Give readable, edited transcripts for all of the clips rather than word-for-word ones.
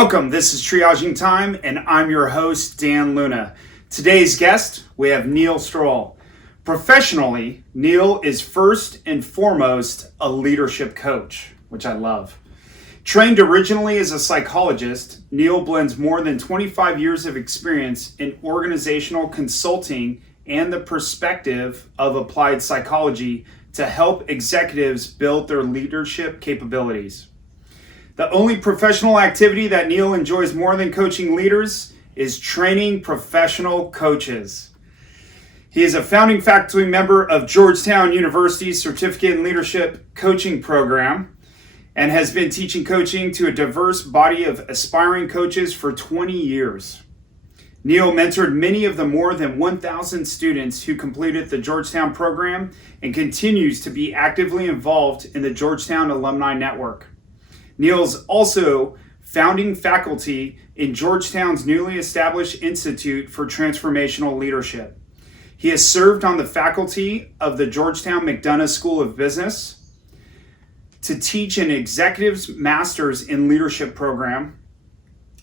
Welcome, this is Triaging Time, and I'm your host, Dan Luna. Today's guest, we have Neil Stroll. Professionally, Neil is first and foremost a leadership coach, which I love. Trained originally as a psychologist, Neil blends more than 25 years of experience in organizational consulting and the perspective of applied psychology to help executives build their leadership capabilities. The only professional activity that Neil enjoys more than coaching leaders is training professional coaches. He is a founding faculty member of Georgetown University's Certificate in Leadership Coaching Program and has been teaching coaching to a diverse body of aspiring coaches for 20 years. Neil mentored many of the more than 1,000 students who completed the Georgetown program and continues to be actively involved in the Georgetown Alumni Network. Neil's also founding faculty in Georgetown's newly established Institute for Transformational Leadership. He has served on the faculty of the Georgetown McDonough School of Business to teach an Executive's Master's in Leadership program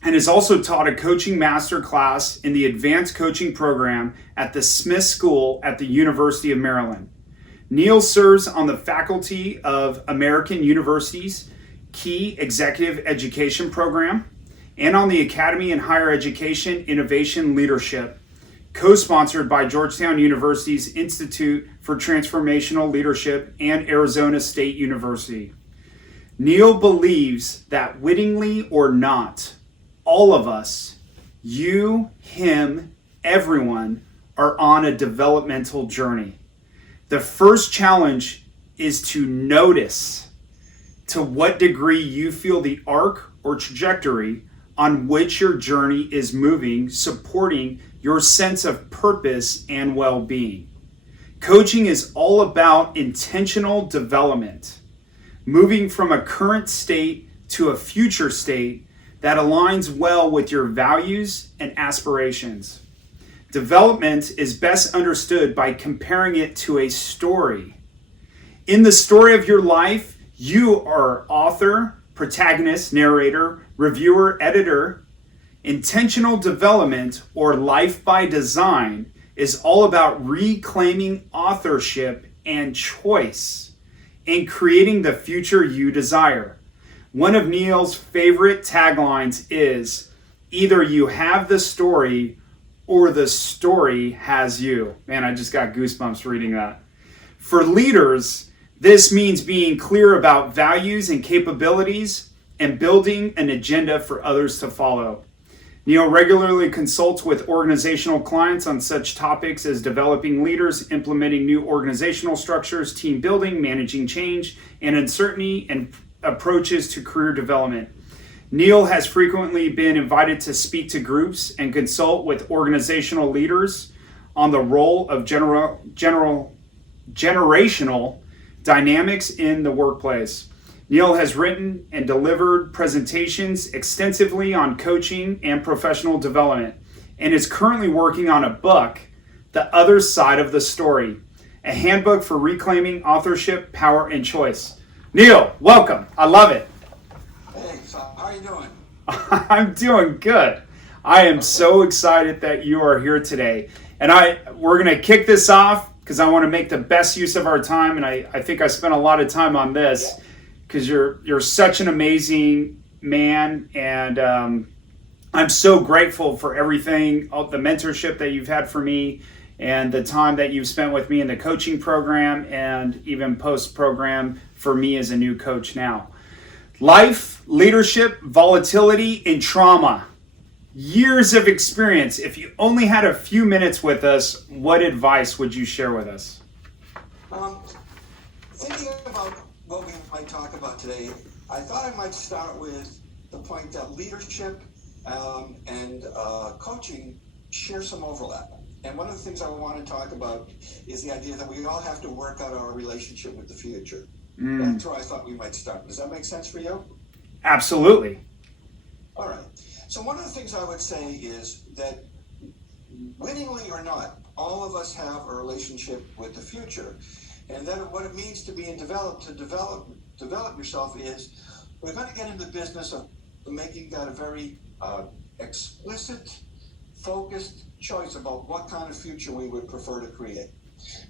and has also taught a coaching master class in the Advanced Coaching program at the Smith School at the University of Maryland. Neil serves on the faculty of American University's Key Executive Education Program and on the Academy in Higher Education Innovation Leadership, co-sponsored by Georgetown University's Institute for Transformational Leadership and Arizona State University. Neil believes that wittingly or not, all of us, you, him, everyone, are on a developmental journey. The first challenge is to notice to what degree you feel the arc or trajectory on which your journey is moving, supporting your sense of purpose and well-being. Coaching is all about intentional development, moving from a current state to a future state that aligns well with your values and aspirations. Development is best understood by comparing it to a story. In the story of your life, you are author, protagonist, narrator, reviewer, editor. Intentional development, or life by design, is all about reclaiming authorship and choice and creating the future you desire. One of Neil's favorite taglines is, either you have the story or the story has you. Man, I just got goosebumps reading that. For leaders, this means being clear about values and capabilities and building an agenda for others to follow. Neil regularly consults with organizational clients on such topics as developing leaders, implementing new organizational structures, team building, managing change and uncertainty, and approaches to career development. Neil has frequently been invited to speak to groups and consult with organizational leaders on the role of generational dynamics in the workplace. Neil has written and delivered presentations extensively on coaching and professional development and is currently working on a book, The Other Side of the Story, a handbook for reclaiming authorship, power, and choice. Neil, welcome. I love it. Hey, so how are you doing? I'm doing good. I am so excited that you are here today. And we're going to kick this off because I want to make the best use of our time. And I think I spent a lot of time on this because you're such an amazing man. And I'm so grateful for everything, all the mentorship that you've had for me and the time that you've spent with me in the coaching program and even post-program for me as a new coach now. Life, leadership, volatility, and trauma. Years of experience. If you only had a few minutes with us, what advice would you share with us? Thinking about what we might talk about today, I thought I might start with the point that leadership and coaching share some overlap. And one of the things I want to talk about is the idea that we all have to work out our relationship with the future. That's where I thought we might start. Does that make sense for you? Absolutely. All right. So one of the things I would say is that wittingly or not, all of us have a relationship with the future. And then what it means to be develop yourself is we're going to get in the business of making that a very explicit, focused choice about what kind of future we would prefer to create.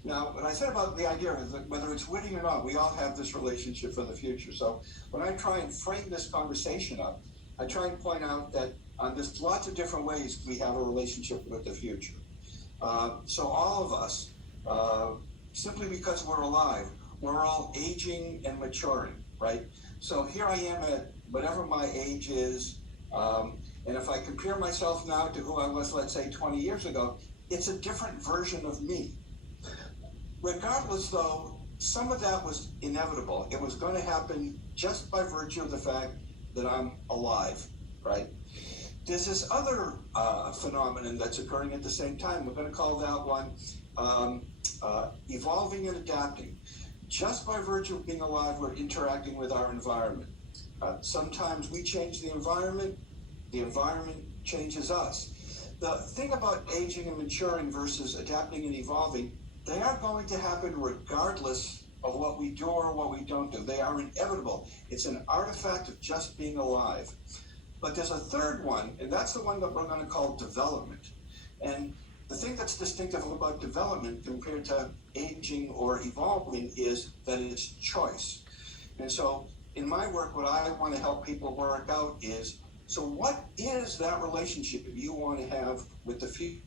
Now, when I said about the idea of that whether it's witty or not, we all have this relationship for the future. So when I try and frame this conversation up, I try and point out that there's lots of different ways we have a relationship with the future. So all of us, simply because we're alive, we're all aging and maturing, right? So here I am at whatever my age is, and if I compare myself now to who I was, let's say, 20 years ago, it's a different version of me. Regardless, though, some of that was inevitable. It was going to happen just by virtue of the fact that I'm alive, right? There's this other phenomenon that's occurring at the same time. We're going to call that one evolving and adapting. Just by virtue of being alive, we're interacting with our environment. Sometimes we change the environment changes us. The thing about aging and maturing versus adapting and evolving, they are going to happen regardless of what we do or what we don't do. They are inevitable. It's an artifact of just being alive. But there's a third one, and that's the one that we're going to call development. And the thing that's distinctive about development compared to aging or evolving is that it's choice. And so in my work, what I want to help people work out is, so what is that relationship that you want to have with the future?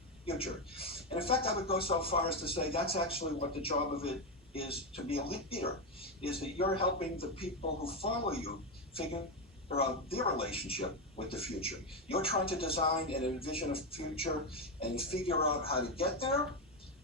And in fact, I would go so far as to say that's actually what the job of it is, to be a leader, is that you're helping the people who follow you figure out their relationship with the future. You're trying to design and envision a future and figure out how to get there.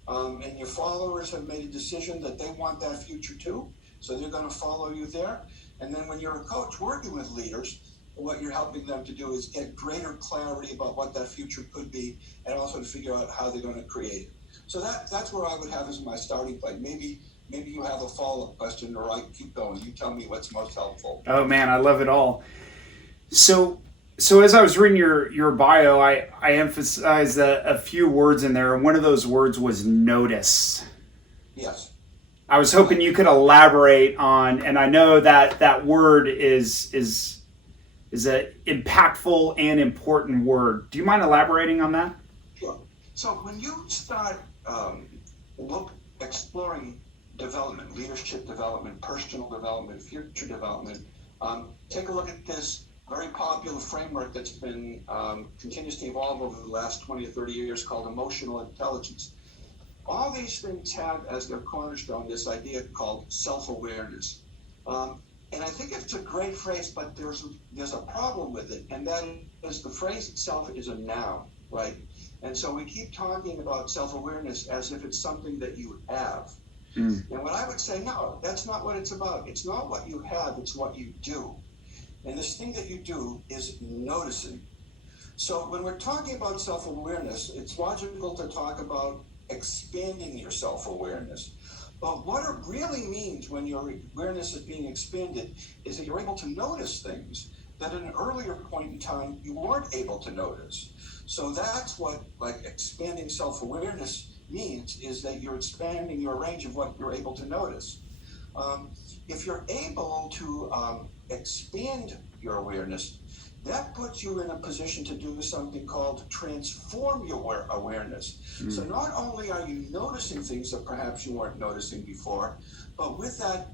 And your followers have made a decision that they want that future too. So they're going to follow you there. And then when you're a coach working with leaders, what you're helping them to do is get greater clarity about what that future could be, and also to figure out how they're going to create it. So that's where I would have as my starting point. Maybe you have a follow-up question, or I keep going. You tell me what's most helpful. Oh man, I love it all. So as I was reading your bio, I emphasized a few words in there, and one of those words was notice. Yes. I was hoping you could elaborate on, and I know that word is an impactful and important word. Do you mind elaborating on that? Sure. So when you start exploring development, leadership development, personal development, future development, take a look at this very popular framework that's been continues to evolve over the last 20 or 30 years called emotional intelligence. All these things have as their cornerstone this idea called self-awareness. And I think it's a great phrase, but there's a problem with it, and that is the phrase itself is a noun, right? And so we keep talking about self-awareness as if it's something that you have. And what I would say, no, that's not what it's about. It's not what you have, it's what you do. And this thing that you do is noticing. So when we're talking about self-awareness, it's logical to talk about expanding your self-awareness. But what it really means when your awareness is being expanded is that you're able to notice things that at an earlier point in time you weren't able to notice. So that's what expanding self-awareness means, is that you're expanding your range of what you're able to notice. If you're able to expand your awareness, that puts you in a position to do something called transform your awareness. So not only are you noticing things that perhaps you weren't noticing before, but with that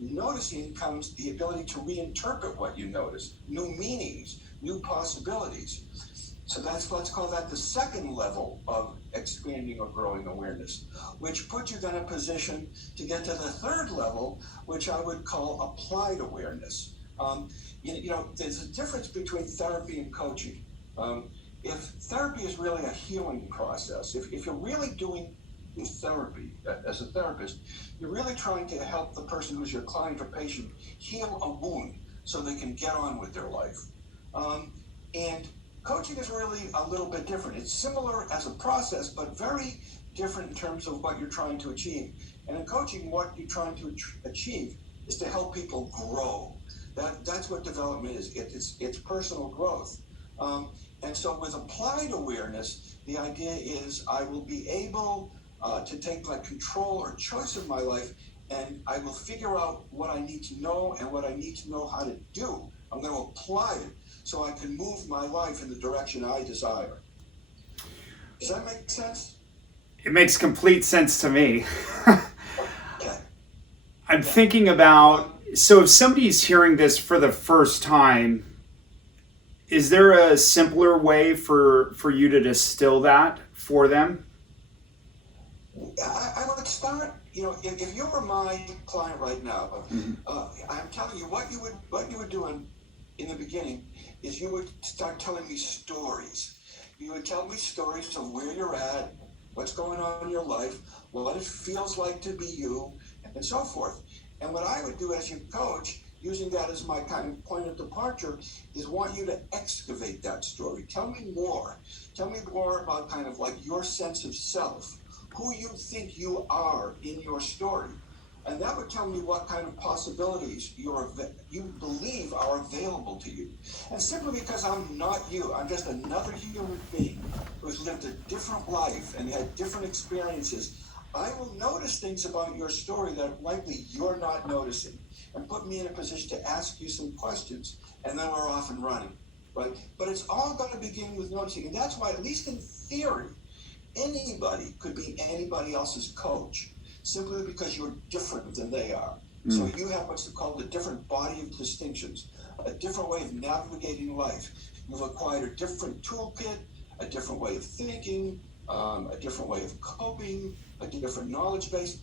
noticing comes the ability to reinterpret what you noticed, new meanings, new possibilities. So let's call that the second level of expanding or growing awareness, which puts you then in a position to get to the third level, which I would call applied awareness. There's a difference between therapy and coaching. If therapy is really a healing process, if you're really doing therapy as a therapist, you're really trying to help the person who's your client or patient heal a wound so they can get on with their life. And coaching is really a little bit different. It's similar as a process, but very different in terms of what you're trying to achieve. And in coaching, what you're trying to achieve is to help people grow. That's what development is. It's personal growth. And so with applied awareness, the idea is I will be able to take control or choice of my life, and I will figure out what I need to know and what I need to know how to do. I'm going to apply it so I can move my life in the direction I desire. Does that make sense? It makes complete sense to me. Okay. I'm thinking about, so if somebody's hearing this for the first time, is there a simpler way for you to distill that for them? I would start, if you were my client right now, I'm telling you what you would do in the beginning is you would start telling me stories. You would tell me stories of where you're at, what's going on in your life, what it feels like to be you, and so forth. And what I would do as your coach, using that as my kind of point of departure, is want you to excavate that story. Tell me more. Tell me more about kind of like your sense of self, who you think you are in your story. And that would tell me what kind of possibilities you believe are available to you. And simply because I'm not you, I'm just another human being who's lived a different life and had different experiences, I will notice things about your story that likely you're not noticing, and put me in a position to ask you some questions, and then we're off and running, right? But it's all going to begin with noticing, and that's why, at least in theory, anybody could be anybody else's coach, simply because you're different than they are. So you have what's called a different body of distinctions, a different way of navigating life. You've acquired a different toolkit, a different way of thinking, a different way of coping, a different knowledge base.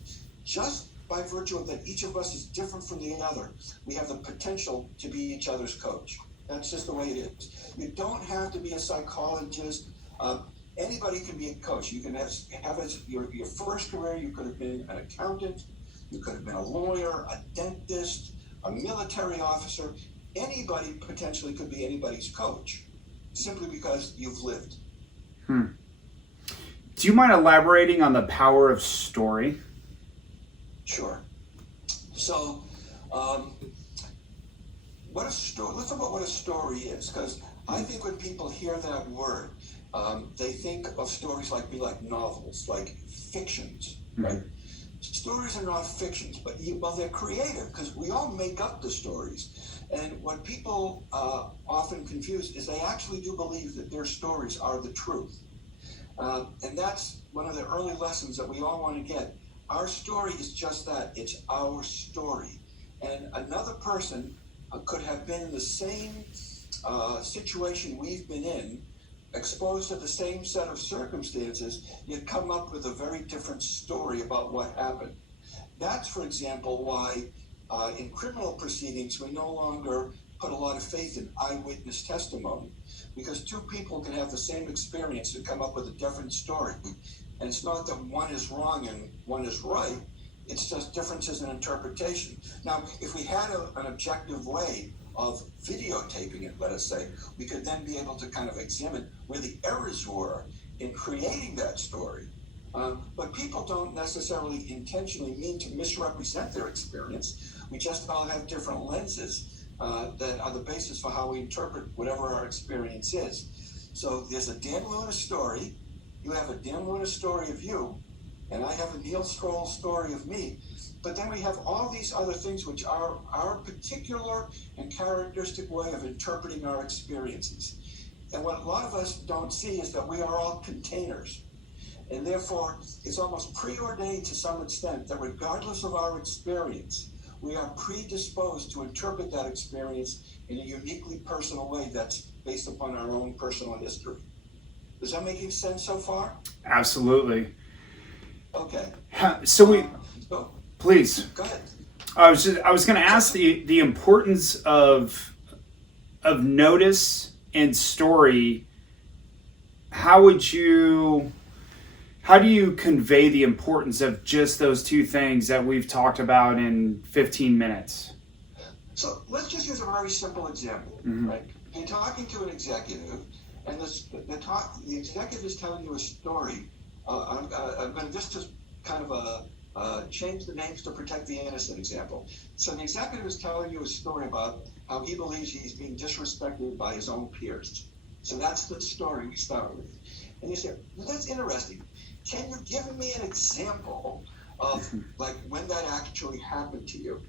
Just by virtue of that each of us is different from the other, we have the potential to be each other's coach. That's just the way it is. You don't have to be a psychologist. Anybody can be a coach. You can have as your first career, you could have been an accountant, you could have been a lawyer, a dentist, a military officer. Anybody potentially could be anybody's coach, simply because you've lived. Do you mind elaborating on the power of story? Sure. So, what a story. Let's talk about what a story is, because I think when people hear that word, they think of stories like novels, like fictions, right? Stories are not fictions, but they're creative, because we all make up the stories. And what people often confuse is they actually do believe that their stories are the truth. And that's one of the early lessons that we all want to get. Our story is just that. It's our story. And another person could have been in the same situation we've been in, exposed to the same set of circumstances, yet come up with a very different story about what happened. That's, for example, why in criminal proceedings we no longer put a lot of faith in eyewitness testimony, because two people can have the same experience and come up with a different story. And it's not that one is wrong and one is right, it's just differences in interpretation. Now, if we had an objective way of videotaping it, let us say, we could then be able to kind of examine where the errors were in creating that story. But people don't necessarily intentionally mean to misrepresent their experience. We just all have different lenses that are the basis for how we interpret whatever our experience is. So there's a Dan Luna story, you have a Dan Luna story of you, and I have a Neil Stroll story of me. But then we have all these other things which are our particular and characteristic way of interpreting our experiences. And what a lot of us don't see is that we are all containers. And therefore, it's almost preordained to some extent that regardless of our experience, we are predisposed to interpret that experience in a uniquely personal way that's based upon our own personal history. Is that making sense so far? Absolutely. Okay. So please. Go ahead. I was going to ask the importance of notice and story. How do you convey the importance of just those two things that we've talked about in 15 minutes? So let's just use a very simple example, right? You're talking to an executive, and the executive is telling you a story. I'm going to just kind of change the names to protect the innocent example. So the executive is telling you a story about how he believes he's being disrespected by his own peers. So that's the story we start with. And you say, well, that's interesting. Can you give me an example of like when that actually happened to you?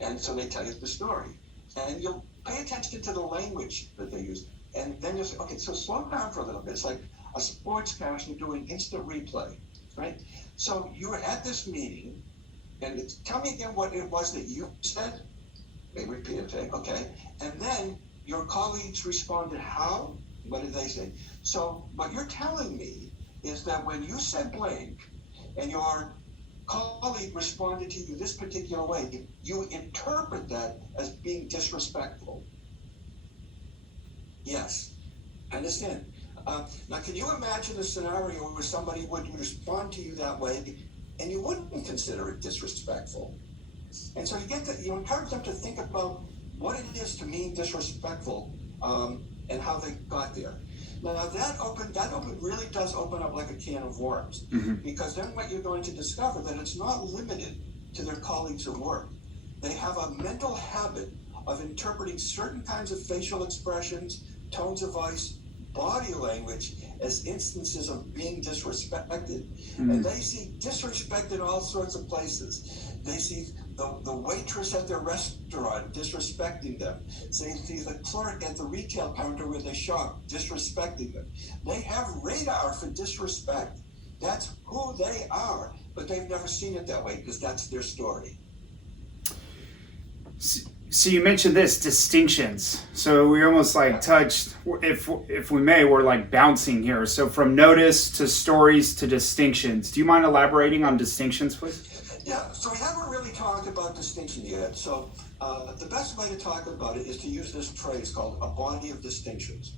And so they tell you the story. And you'll pay attention to the language that they use. And then you say, okay, so slow down for a little bit. It's like a sportscaster doing instant replay, right? So you were at this meeting, and tell me again what it was that you said. They repeated it, okay. And then your colleagues responded how? What did they say? So what you're telling me is that when you said blank and your colleague responded to you this particular way, you interpret that as being disrespectful. Yes, I understand. Now, can you imagine a scenario where somebody would respond to you that way and you wouldn't consider it disrespectful? And so you encourage them to think about what it is to mean disrespectful, and how they got there. Now that really does open up like a can of worms, because then what you're going to discover that it's not limited to their colleagues at work. They have a mental habit of interpreting certain kinds of facial expressions, tones of voice, body language as instances of being disrespected. And they see disrespect in all sorts of places. They see the waitress at their restaurant disrespecting them. They see the clerk at the retail counter where they shop disrespecting them. They have radar for disrespect. That's who they are, but they've never seen it that way because that's their story. So you mentioned this distinctions. So we almost like touched, if we may, we're like bouncing here. So from notice to stories to distinctions. Do you mind elaborating on distinctions, please? Yeah, so we haven't really talked about distinction yet. So the best way to talk about it is to use this phrase called a body of distinctions.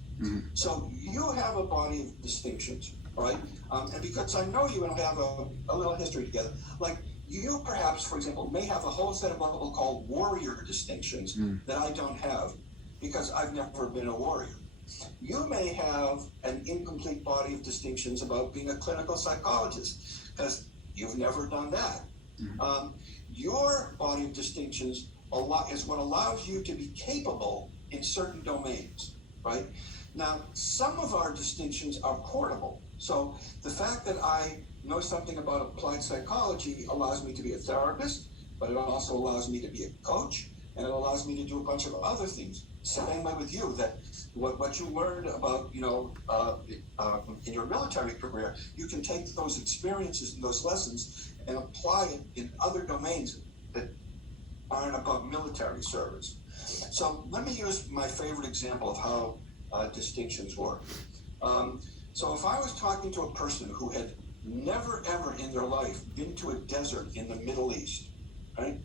So you have a body of distinctions, right? And because I know you and I have a little history together, like you perhaps, for example, may have a whole set of what we'll call warrior distinctions that I don't have because I've never been a warrior. You may have an incomplete body of distinctions about being a clinical psychologist because you've never done that. Your body of distinctions is what allows you to be capable in certain domains, right? Now, some of our distinctions are portable. So the fact that I know something about applied psychology allows me to be a therapist, but it also allows me to be a coach, and it allows me to do a bunch of other things. Same way with you, that what you learned about, in your military career, you can take those experiences and those lessons and apply it in other domains that aren't about military service. So let me use my favorite example of how distinctions work. So if I was talking to a person who had never ever in their life been to a desert in the Middle East, right?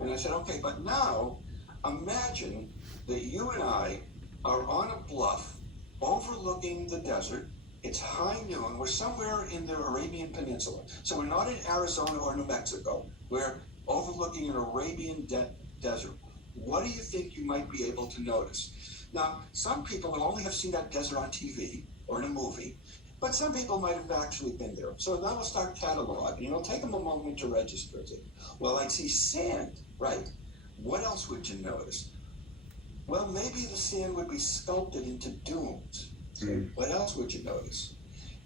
And I said, okay, but now imagine that you and I are on a bluff overlooking the desert. It's high noon. We're somewhere in the Arabian Peninsula. So we're not in Arizona or New Mexico. We're overlooking an Arabian desert. What do you think you might be able to notice? Now, some people will only have seen that desert on TV or in a movie, but some people might have actually been there. So now we'll start cataloging. It'll take them a moment to register it. Well, I'd see sand, right? What else would you notice? Well, maybe the sand would be sculpted into dunes. What else would you notice?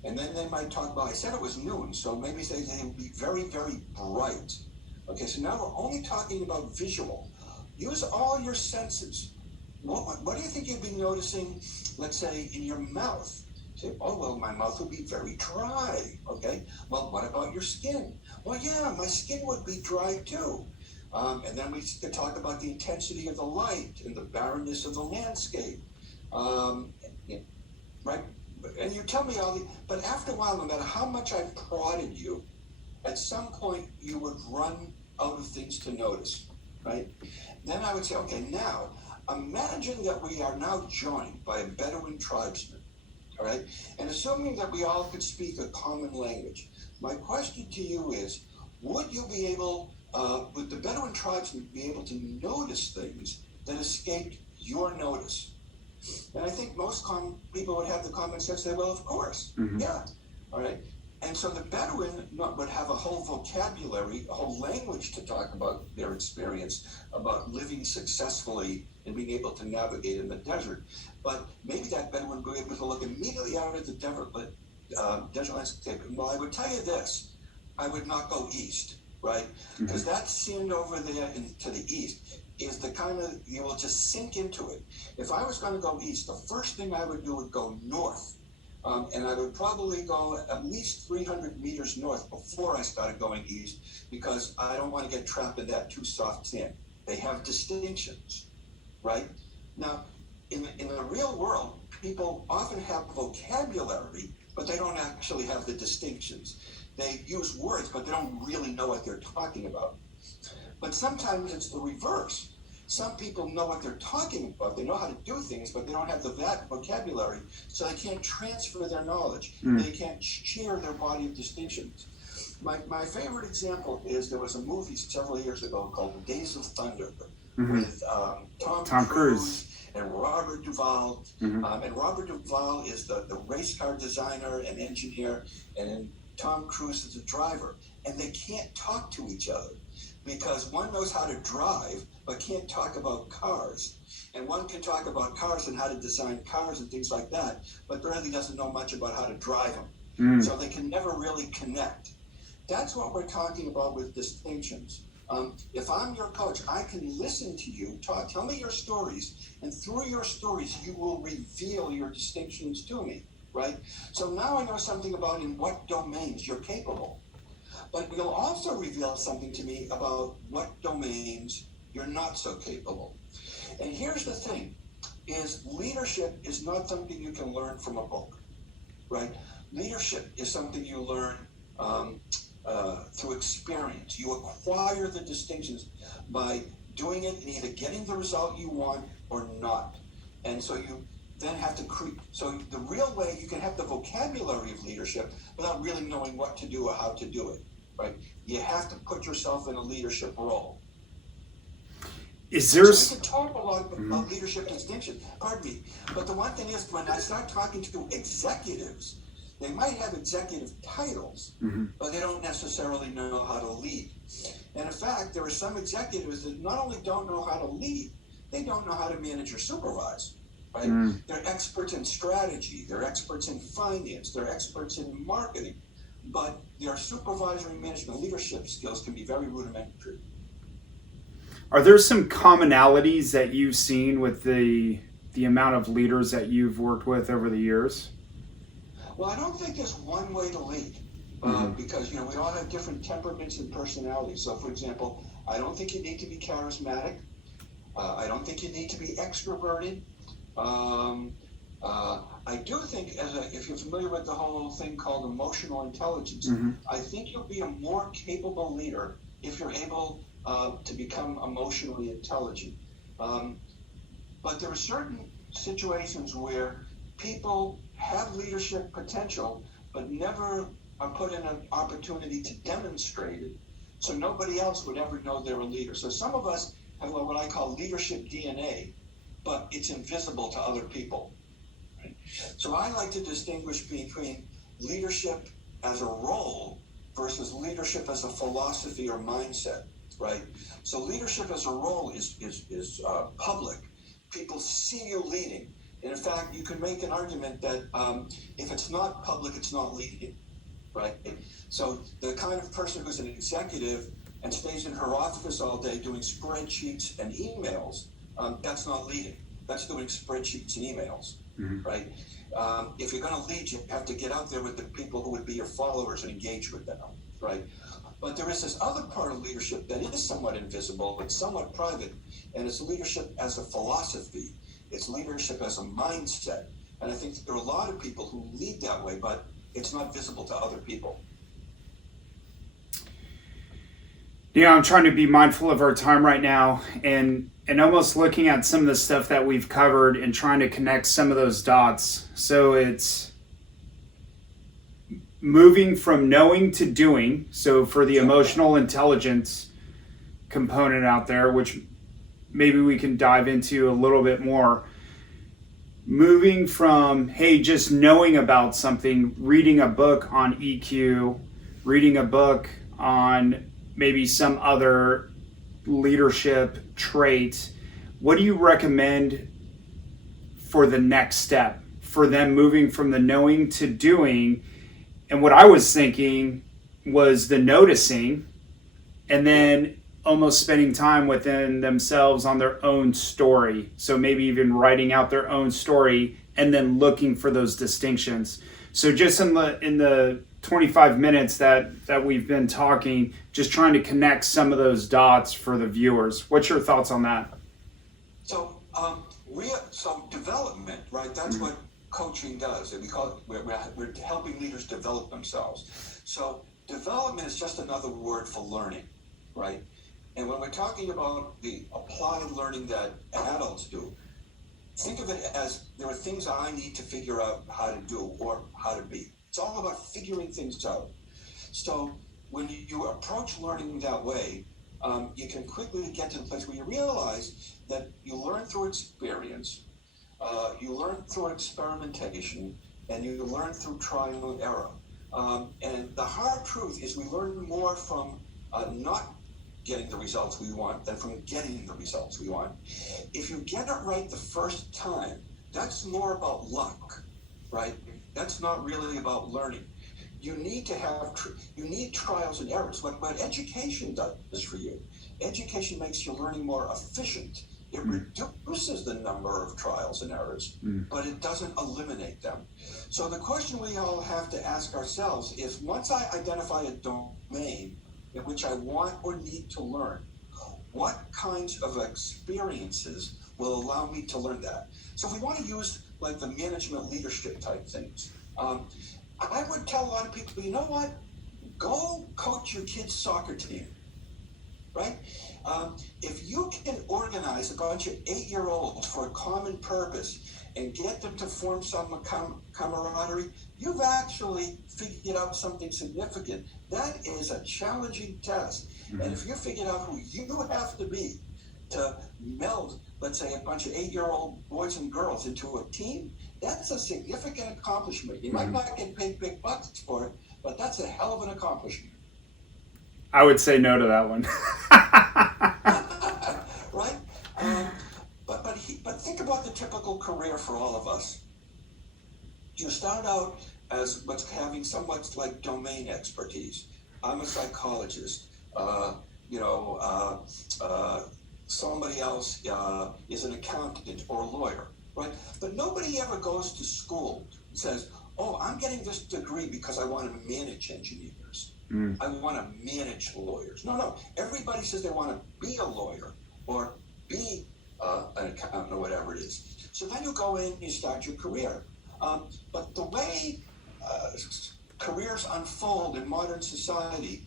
And then they might talk about, I said it was noon, so maybe they would be very, very bright. Okay, so now we're only talking about visual. Use all your senses. What do you think you'd be noticing, let's say, in your mouth? Say, oh, well, my mouth would be very dry, okay? Well, what about your skin? Well, yeah, my skin would be dry too. And then we could talk about the intensity of the light and the barrenness of the landscape, right? And you tell me but after a while, no matter how much I prodded you, at some point you would run out of things to notice, right? Then I would say, okay, now imagine that we are now joined by a Bedouin tribesman, all right? And assuming that we all could speak a common language, my question to you is, would you be able, would the Bedouin tribesmen be able to notice things that escaped your notice? And I think most people would have the common sense say, well, of course, yeah, all right? And so the Bedouin would have a whole vocabulary, a whole language to talk about their experience, about living successfully and being able to navigate in the desert. But maybe that Bedouin would be able to look immediately out at the desert landscape. Well, I would tell you this, I would not go east, right? Because that sand over there to the east is the kind of, you will just sink into it. If I was going to go east, the first thing I would do would go north. And I would probably go at least 300 meters north before I started going east, because I don't want to get trapped in that too soft sand. They have distinctions, right? Now, in the real world, people often have vocabulary, but they don't actually have the distinctions. They use words, but they don't really know what they're talking about. But sometimes it's the reverse. Some people know what they're talking about. They know how to do things, but they don't have the vocabulary, so they can't transfer their knowledge. They can't share their body of distinctions. My favorite example is there was a movie several years ago called Days of Thunder with Tom Cruise and Robert Duvall. And Robert Duvall is the race car designer and engineer, and Tom Cruise is the driver. And they can't talk to each other because one knows how to drive but can't talk about cars. And one can talk about cars and how to design cars and things like that, but really doesn't know much about how to drive them. So they can never really connect. That's what we're talking about with distinctions. If I'm your coach, I can listen to you, tell me your stories, and through your stories, you will reveal your distinctions to me, right? So now I know something about in what domains you're capable. But you'll also reveal something to me about what domains you're not so capable. And here's the thing, is leadership is not something you can learn from a book, right? Leadership is something you learn through experience. You acquire the distinctions by doing it and either getting the result you want or not. And so you then have to create. So the real way you can have the vocabulary of leadership without really knowing what to do or how to do it, right? You have to put yourself in a leadership role. Is there? So we can talk a lot about leadership distinction. Pardon me, but the one thing is, when I start talking to executives, they might have executive titles, but they don't necessarily know how to lead. And in fact, there are some executives that not only don't know how to lead, they don't know how to manage or supervise. Right? They're experts in strategy, they're experts in finance, they're experts in marketing, but their supervisory management leadership skills can be very rudimentary. Are there some commonalities that you've seen with the amount of leaders that you've worked with over the years? Well, I don't think there's one way to lead, because we all have different temperaments and personalities. So, for example, I don't think you need to be charismatic. I don't think you need to be extroverted. I do think, if you're familiar with the whole thing called emotional intelligence, I think you'll be a more capable leader if you're able to become emotionally intelligent. But there are certain situations where people have leadership potential, but never are put in an opportunity to demonstrate it. So nobody else would ever know they're a leader. So some of us have what I call leadership DNA, but it's invisible to other people. Right? So I like to distinguish between leadership as a role versus leadership as a philosophy or mindset, right? So leadership as a role is public. People see you leading. And in fact, you can make an argument that if it's not public, it's not leading, right? So the kind of person who's an executive and stays in her office all day doing spreadsheets and emails, that's not leading. That's doing spreadsheets and emails, right? If you're going to lead, you have to get out there with the people who would be your followers and engage with them, right? But there is this other part of leadership that is somewhat invisible, it's somewhat private, and it's leadership as a philosophy. It's leadership as a mindset. And I think there are a lot of people who lead that way, but it's not visible to other people. I'm trying to be mindful of our time right now and almost looking at some of the stuff that we've covered and trying to connect some of those dots. So it's moving from knowing to doing. So for the emotional intelligence component out there, which maybe we can dive into a little bit more, moving from, hey, just knowing about something, reading a book on EQ, reading a book on maybe some other leadership trait. What do you recommend for the next step for them moving from the knowing to doing? And what I was thinking was the noticing, and then almost spending time within themselves on their own story. So maybe even writing out their own story and then looking for those distinctions. So just in the 25 minutes that we've been talking, just trying to connect some of those dots for the viewers. What's your thoughts on that? So so development, right? That's what coaching does. And we're helping leaders develop themselves. So development is just another word for learning, right? And when we're talking about the applied learning that adults do, think of it as there are things I need to figure out how to do or how to be. It's all about figuring things out. So when you approach learning that way, you can quickly get to the place where you realize that you learn through experience, you learn through experimentation, and you learn through trial and error. And the hard truth is we learn more from not getting the results we want than from getting the results we want. If you get it right the first time, that's more about luck, right? That's not really about learning. You need to have, you need trials and errors. What education does for you, education makes your learning more efficient. It reduces the number of trials and errors, but it doesn't eliminate them. So the question we all have to ask ourselves is, once I identify a domain in which I want or need to learn, what kinds of experiences will allow me to learn that? So if we want to use like the management leadership type things, I would tell a lot of people, you know what? Go coach your kid's soccer team, right? If you can organize a bunch of 8-year-olds for a common purpose and get them to form some camaraderie, you've actually figured out something significant. That is a challenging test. And if you figured out who you have to be to meld, let's say, a bunch of 8-year-old boys and girls into a team, that's a significant accomplishment. You might not get paid big bucks for it, but that's a hell of an accomplishment. I would say no to that one. Right? But think about the typical career for all of us. You start out as having somewhat like domain expertise. I'm a psychologist. Somebody else is an accountant or a lawyer, right? But nobody ever goes to school and says, oh, I'm getting this degree because I want to manage engineers. I want to manage lawyers. No. Everybody says they want to be a lawyer or be an accountant or whatever it is. So then you go in and you start your career. But the way careers unfold in modern society,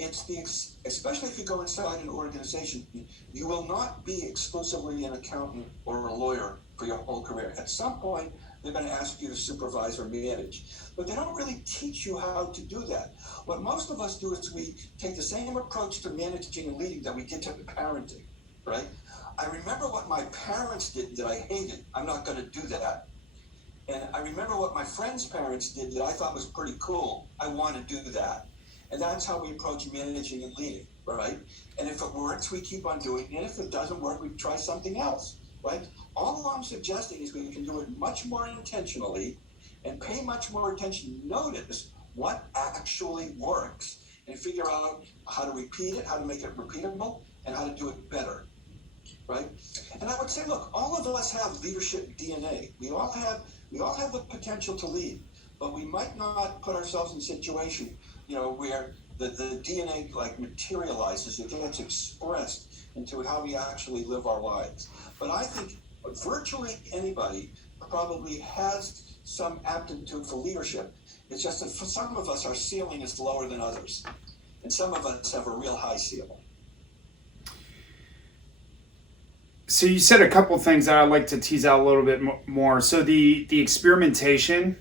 especially if you go inside an organization, you will not be exclusively an accountant or a lawyer for your whole career. At some point, they're going to ask you to supervise or manage. But they don't really teach you how to do that. What most of us do is we take the same approach to managing and leading that we did to parenting, right? I remember what my parents did that I hated. I'm not going to do that. And I remember what my friends' parents did that I thought was pretty cool. I want to do that. And that's how we approach managing and leading, right? And if it works, we keep on doing it. And if it doesn't work, we try something else, right? All I'm suggesting is we can do it much more intentionally and pay much more attention. Notice what actually works and figure out how to repeat it, how to make it repeatable, and how to do it better, right? And I would say, look, all of us have leadership DNA. We all have the potential to lead, but we might not put ourselves in a situation, where the DNA like materializes, it gets expressed into how we actually live our lives. But I think virtually anybody probably has some aptitude for leadership. It's just that for some of us, our ceiling is lower than others. And some of us have a real high ceiling. So you said a couple things that I'd like to tease out a little bit more. So the experimentation,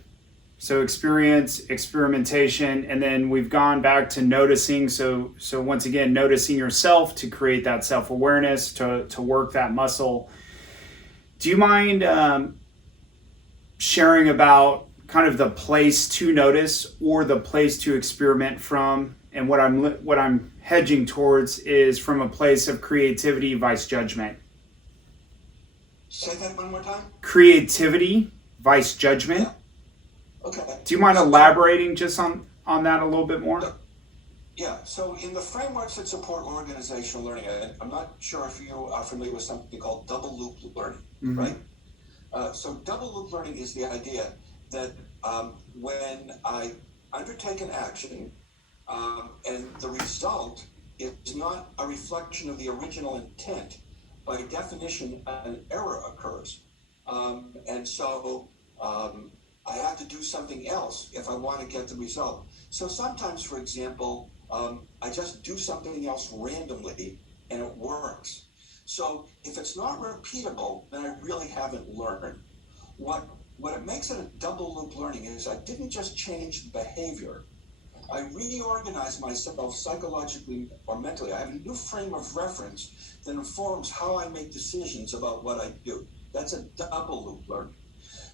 so experimentation, and then we've gone back to noticing. So once again, noticing yourself to create that self-awareness, to work that muscle. Do you mind sharing about kind of the place to notice or the place to experiment from? And what I'm hedging towards is from a place of creativity vice judgment. Say that one more time. Creativity vice judgment. Yeah. Okay. Do you mind elaborating just on that a little bit more? Yeah, so in the frameworks that support organizational learning, I'm not sure if you are familiar with something called double loop learning, Mm-hmm. right? So double loop learning is the idea that when I undertake an action and the result is not a reflection of the original intent, by definition, an error occurs. And so I have to do something else if I want to get the result. So sometimes, for example, I just do something else randomly and it works. So if it's not repeatable, then I really haven't learned. What what it makes it a double loop learning is I didn't just change behavior. I reorganize myself psychologically or mentally. I have a new frame of reference that informs how I make decisions about what I do. That's a double loop learning.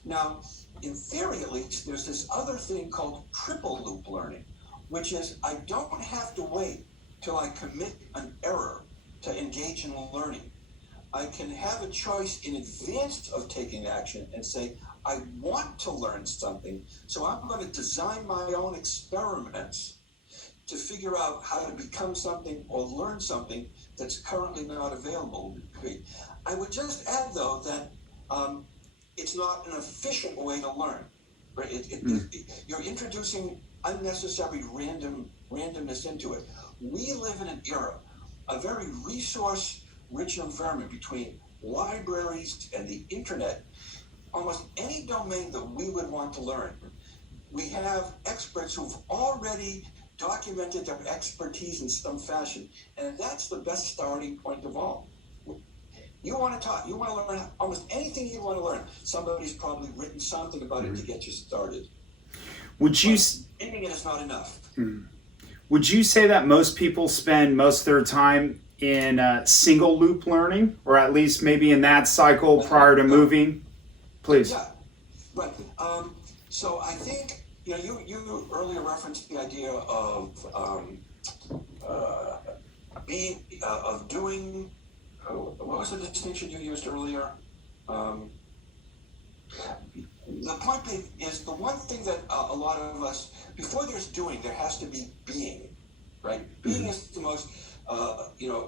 Now, in theory at least, there's this other thing called triple loop learning, which is I don't have to wait till I commit an error to engage in learning. I can have a choice in advance of taking action and say, I want to learn something, so I'm going to design my own experiments to figure out how to become something or learn something that's currently not available to me. I would just add, though, that it's not an efficient way to learn. Right? You're introducing unnecessary randomness into it. We live in an era, a very resource-rich environment between libraries and the internet. Almost any domain that we would want to learn, we have experts who've already documented their expertise in some fashion, and that's the best starting point of all. You want to learn almost anything you want to learn. Somebody's probably written something about it to get you started. Would you Reading it is not enough. would you say that most people spend most of their time in single loop learning, or at least maybe in that cycle prior to moving? Please. Yeah, right. So I think you earlier referenced the idea of doing. What was the distinction you used earlier? The point is the one thing that a lot of us, before there's doing, there has to be being, right? Being is the most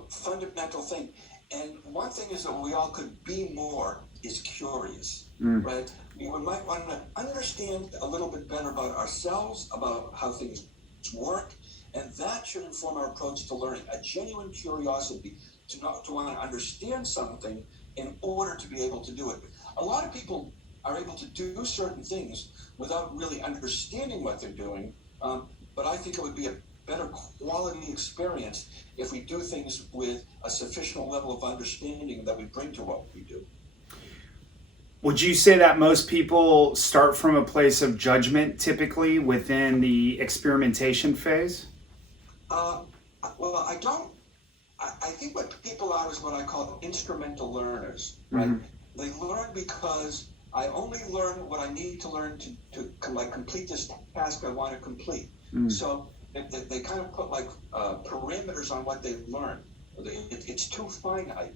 fundamental thing. And one thing is that we all could be more is curious, right? We might want to understand a little bit better about ourselves, about how things work, and that should inform our approach to learning. A genuine curiosity to want to understand something in order to be able to do it. A lot of people are able to do certain things without really understanding what they're doing, but I think it would be a better quality experience if we do things with a sufficient level of understanding that we bring to what we do. Would you say that most people start from a place of judgment typically within the experimentation phase? Well, I don't. I think what people are is what I call instrumental learners, right? They learn because I only learn what I need to learn to complete this task I want to complete. So they kind of put parameters on what they learn. It's too finite.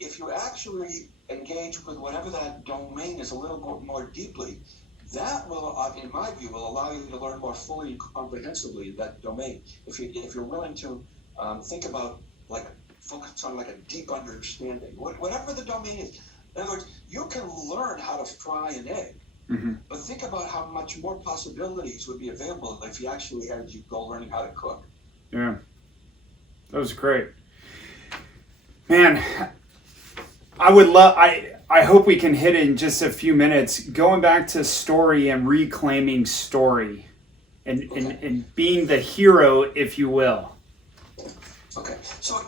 If you actually engage with whatever that domain is a little more deeply, that will, in my view, will allow you to learn more fully and comprehensively in that domain. If you're willing to think about focus on a deep understanding, whatever the domain is. In other words, you can learn how to fry an egg, but think about how much more possibilities would be available if you actually had you go learning how to cook. Yeah, that was great, man. I would love. I hope we can hit it in just a few minutes. Going back to story and reclaiming story, and being the hero, if you will. Okay, so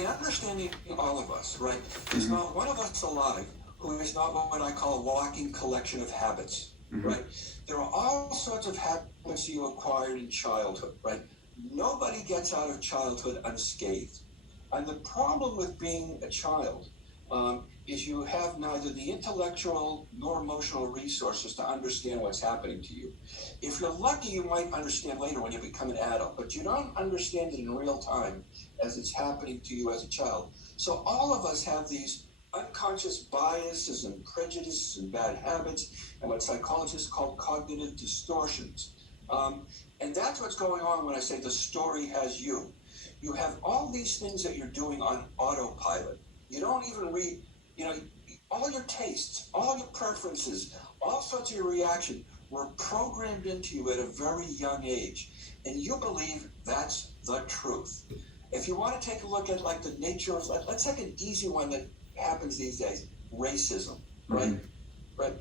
in understanding all of us, right, there's not one of us alive who is not what I call a walking collection of habits, right? There are all sorts of habits you acquired in childhood, right? Nobody gets out of childhood unscathed. And the problem with being a child is you have neither the intellectual nor emotional resources to understand what's happening to you. If you're lucky, you might understand later when you become an adult, but you don't understand it in real time as it's happening to you as a child. So all of us have these unconscious biases and prejudices and bad habits and what psychologists call cognitive distortions. And that's what's going on when I say the story has you. You have all these things that you're doing on autopilot. You don't even all your tastes, all your preferences, all sorts of your reaction were programmed into you at a very young age. And you believe that's the truth. If you want to take a look at like the nature of, let's take an easy one that happens these days, racism, right? Right.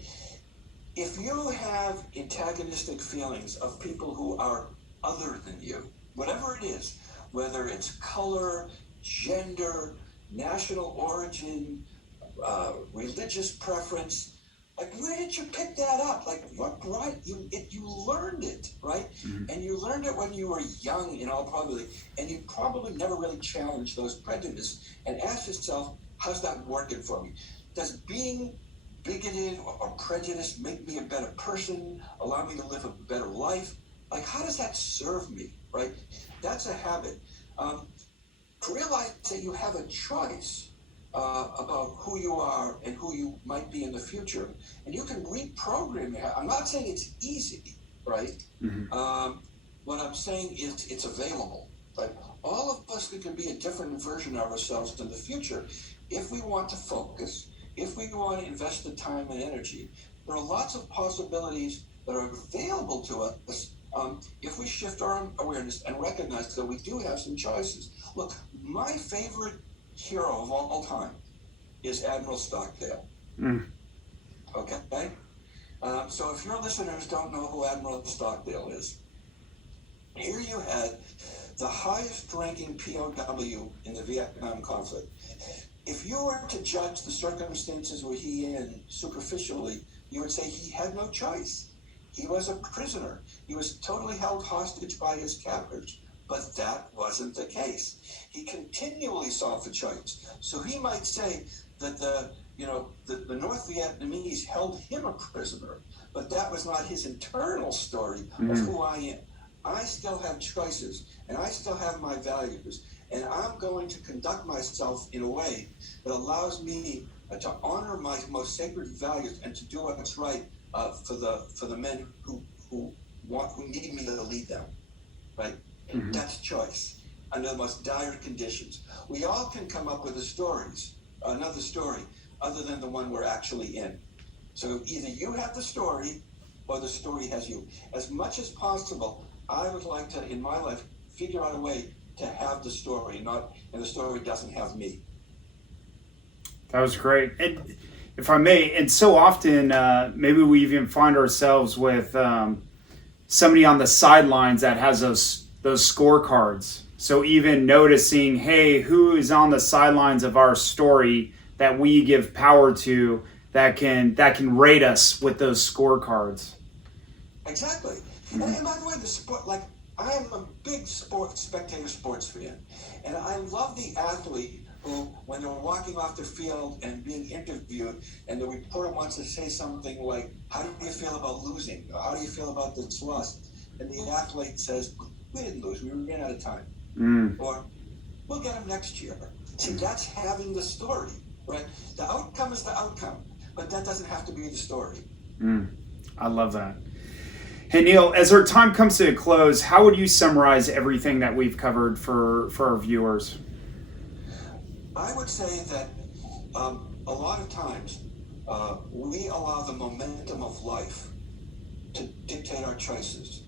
If you have antagonistic feelings of people who are other than you, whatever it is, whether it's color, gender, national origin, religious preference, like where did you pick that up? Like what brought you? You learned it, right? And you learned it when you were young, in all probability, and you probably never really challenged those prejudices and asked yourself, how's that working for me? Does being bigoted or prejudiced make me a better person, allow me to live a better life? Like, how does that serve me, right? That's a habit. To realize that you have a choice about who you are and who you might be in the future, and you can reprogram your. I'm not saying it's easy, right? What I'm saying is it's available. Like all of us can be a different version of ourselves in the future if we want to focus, if we want to invest the time and energy. There are lots of possibilities that are available to us if we shift our awareness and recognize that we do have some choices. Look, my favorite hero of all time is Admiral Stockdale. Okay? So if your listeners don't know who Admiral Stockdale is, here you had the highest ranking POW in the Vietnam conflict. If you were to judge the circumstances were he in superficially, you would say he had no choice. He was a prisoner. He was totally held hostage by his captors. But that wasn't the case. He continually sought for choice. So he might say that the North Vietnamese held him a prisoner, but that was not his internal story of who I am. I still have choices, and I still have my values, and I'm going to conduct myself in a way that allows me to honor my most sacred values and to do what's right for the men who need me to lead them, right? That's choice under the most dire conditions. We all can come up with another story other than the one we're actually in. So either you have the story or the story has you. As much as possible, I would like to, in my life, figure out a way to have the story, and the story doesn't have me. That was great. And if I may, and so often, maybe we even find ourselves with somebody on the sidelines that has those scorecards. So even noticing, hey, who is on the sidelines of our story that we give power to, that can rate us with those scorecards. Exactly. And by the way, the sport, like I'm a big spectator sports fan, and I love the athlete who, when they're walking off the field and being interviewed, and the reporter wants to say something like, "How do you feel about losing? How do you feel about this loss?" And the athlete says, "We didn't lose. We ran out of time." Or, "We'll get them next year." See, that's having the story, right? The outcome is the outcome, but that doesn't have to be the story. I love that. Hey, Neil, as our time comes to a close, how would you summarize everything that we've covered for our viewers? I would say that a lot of times we allow the momentum of life to dictate our choices.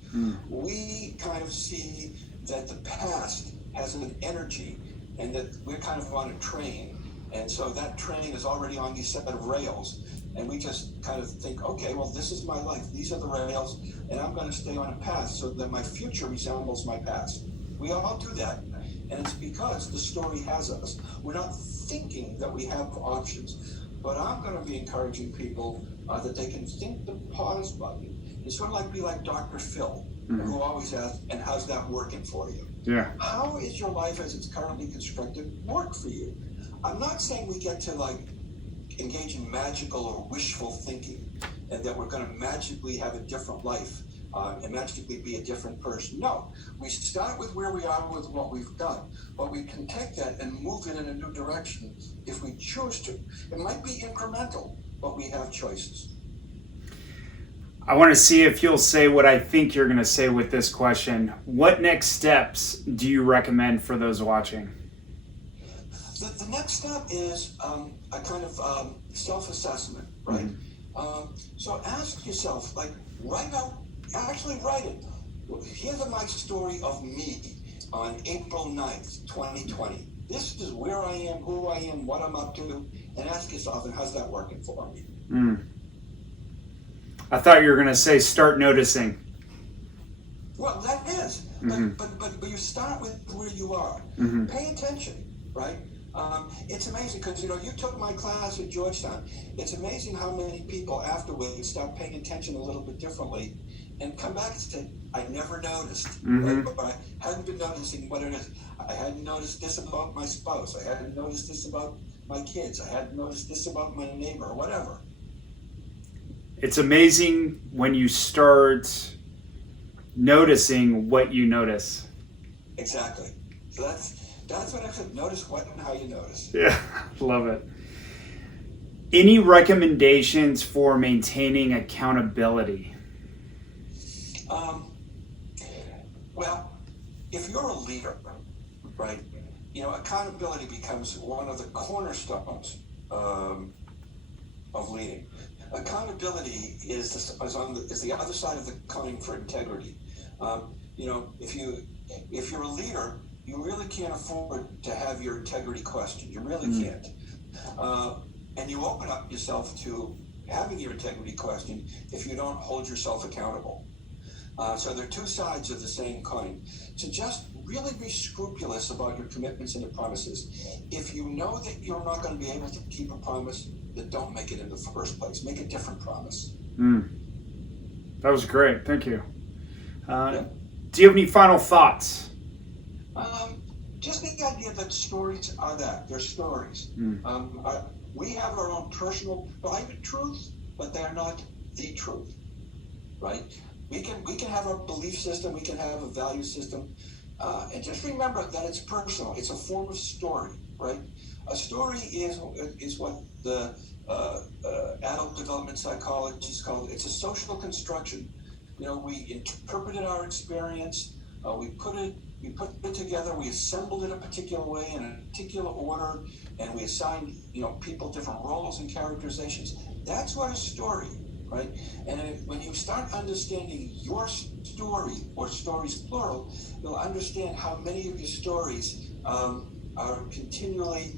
We kind of see that the past has an energy and that we're kind of on a train. And so that train is already on these set of rails. And we just kind of think, okay, well, this is my life. These are the rails, and I'm going to stay on a path so that my future resembles my past. We all do that. And it's because the story has us. We're not thinking that we have options. But I'm going to be encouraging people that they can think the pause button. It's sort of be like Dr. Phil, who always asks, and how's that working for you? Yeah. How is your life as it's currently constructed work for you? I'm not saying we get to engage in magical or wishful thinking and that we're going to magically have a different life and magically be a different person. No, we start with where we are with what we've done, but we can take that and move it in a new direction if we choose to. It might be incremental, but we have choices. I want to see if you'll say what I think you're going to say with this question. What next steps do you recommend for those watching? The next step is a kind of self-assessment, right? So ask yourself, like, actually write it. Here's my story of me on April 9th, 2020. This is where I am, who I am, what I'm up to, and ask yourself, and how's that working for me? I thought you were going to say start noticing. Well, that is, but you start with where you are. Pay attention, right? It's amazing because, you took my class at Georgetown. It's amazing how many people afterwards start paying attention a little bit differently and come back and say, I never noticed. Right? But I hadn't been noticing what it is. I hadn't noticed this about my spouse. I hadn't noticed this about my kids. I hadn't noticed this about my neighbor or whatever. It's amazing when you start noticing what you notice. Exactly. So that's what I said. Notice what and how you notice. Yeah, love it. Any recommendations for maintaining accountability? Well, if you're a leader, right, accountability becomes one of the cornerstones of leading. Accountability is the other side of the coin for integrity. If you're a leader, you really can't afford to have your integrity questioned. You really can't. And you open up yourself to having your integrity questioned if you don't hold yourself accountable. So there are two sides of the same coin. So just really be scrupulous about your commitments and your promises. If you know that you're not going to be able to keep a promise, then don't make it in the first place. Make a different promise. That was great. Thank you. Do you have any final thoughts? Just the idea that stories are that. They're stories. We have our own personal, private truth, but they're not the truth, right? We can have our belief system, we can have a value system, and just remember that it's personal. It's a form of story, right? A story is what the adult development psychologists call it. It's a social construction. We interpreted our experience, we put it together, we assembled it a particular way in a particular order, and we assigned people different roles and characterizations. That's what a story. Right? And when you start understanding your story, or stories plural, you'll understand how many of your stories are continually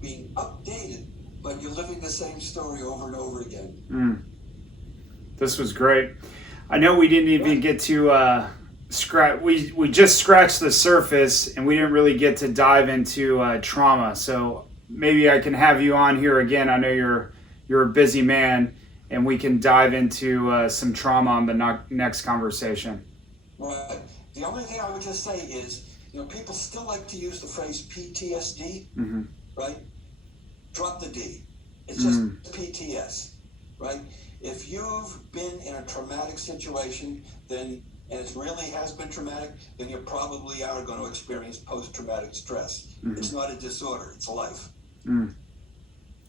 being updated, but you're living the same story over and over again. This was great. I know we didn't even get to scratch. We just scratched the surface, and we didn't really get to dive into trauma. So maybe I can have you on here again. I know you're a busy man, and we can dive into some trauma on the next conversation. Right. The only thing I would just say is, people still like to use the phrase PTSD, right? Drop the D. It's just PTS, right? If you've been in a traumatic situation, and it really has been traumatic, then you probably are going to experience post-traumatic stress. It's not a disorder, it's a life. That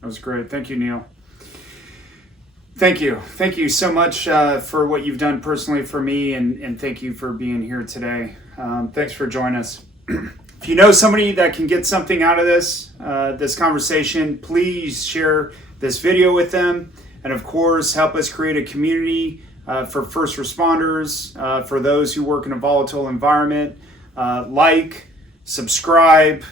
was great. Thank you, Neil. Thank you. Thank you so much for what you've done personally for me, and thank you for being here today. Thanks for joining us. If you know somebody that can get something out of this conversation, please share this video with them. And of course, help us create a community for first responders, for those who work in a volatile environment. Subscribe,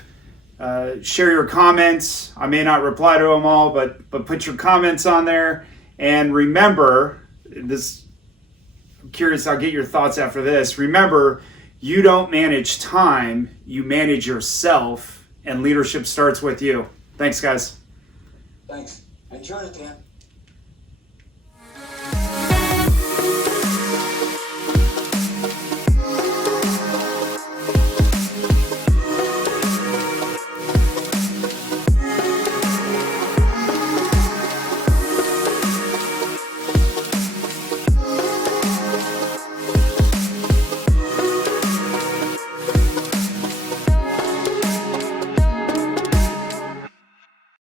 share your comments. I may not reply to them all, but put your comments on there. And remember, I'm curious, I'll get your thoughts after this. Remember, you don't manage time, you manage yourself, and leadership starts with you. Thanks, guys. Thanks. Enjoy it, Dan.